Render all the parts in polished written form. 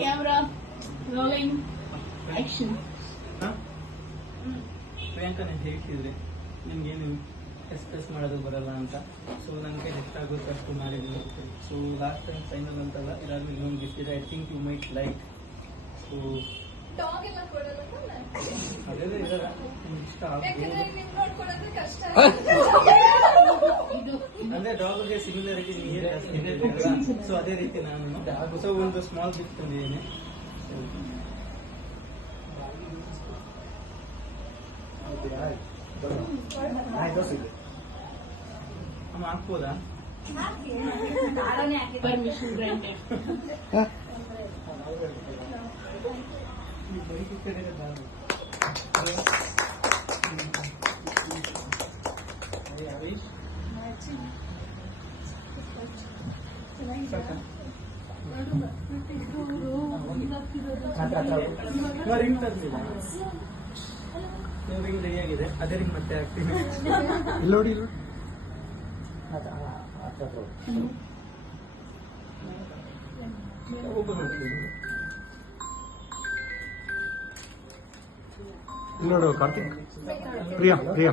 Camera rolling action. Priyanka ನಾನು ಹೇಳ್ತಿದ್ರೆ ನಿಮ್ಗೇನು ಎಕ್ಸ್ಪ್ರೆಸ್ ಮಾಡೋದು ಬರಲ್ಲ ಅಂತ. ಸೊ ನನಗೆ ಎಷ್ಟಾಗುತ್ತೆ ಅಷ್ಟು ಮಾಡಿದ್ದೀನಿ. ಸೊ ಲಾಸ್ಟ್ ಟೈಮ್ ಫೈನಲ್ ಅಂತಲ್ಲ, ಇದಾದ್ಮೇಲೆ ಇನ್ನೊಂದು ಗಿಫ್ಟ್ ಇದೆ. I think you might like. So ಅದೇ ಇದಲ್ಲ ನಿಮ್ಗೆ ಇಷ್ಟ ಆಗ್ಬೋದು. ಅಂದ್ರೆ ಡಾಗ್ಗೆ ಸಿಮಿಲಾರಿಟಿ ನೀರೇ ಸೊ ಅದೇ ರೀತಿ ನಾನು ಸೊ ಒಂದು ಸ್ಮಾಲ್ ಗಿಫ್ಟ್ ತಂದಿದ್ದೀನಿ. ಅಮ್ಮ ಹಾಕ್ಬೋದಾ? Permission granted. ರಿಂಗ್ ತರ್ತಿಲ್ಲ, ರಿಂಗ್ ರೆಡಿ ಆಗಿದೆ. ಅದೇ ರಿಂಗ್ ಮತ್ತೆ ಹಾಕ್ತೀನಿ. ನೋಡಿ ನೋಡು ಕಾರ್ತಿಕ್. ಪ್ರಿಯಾ ಪ್ರಿಯಾ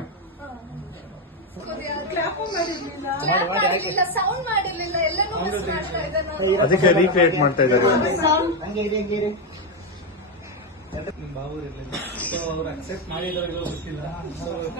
ಅದಕ್ಕೆ ರೀಕ್ರಿಯೇಟ್ ಮಾಡ್ತಾ ಇದ್ದಾರೆ. ಬಾವು ಇರಲಿಲ್ಲ, ಸೊ ಅವ್ರು ಅಕ್ಸೆಪ್ಟ್ ಮಾಡಿದವ್ರಿಗೂ ಗೊತ್ತಿಲ್ಲ.